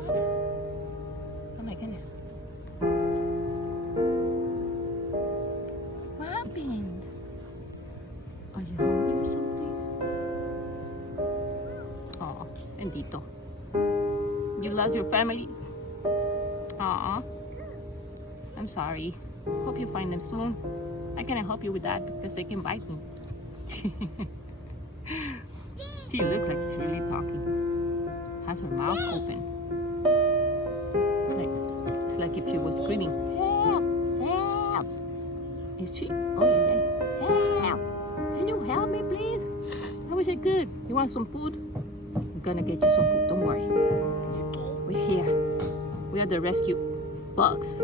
lost? Oh my goodness. What happened? Are you hungry or something? Oh, bendito. You lost your family? Aw. I'm sorry. Hope you find them soon. I cannot help you with that because they can bite me. She looks like she's really talking. Has her mouth open. It's like if she was screaming, help, help. Is she? Oh yeah, help. Can you help me please? I wish I could. You want some food? We're gonna get you some food, don't worry. It's okay. We're here. We are the rescue bugs.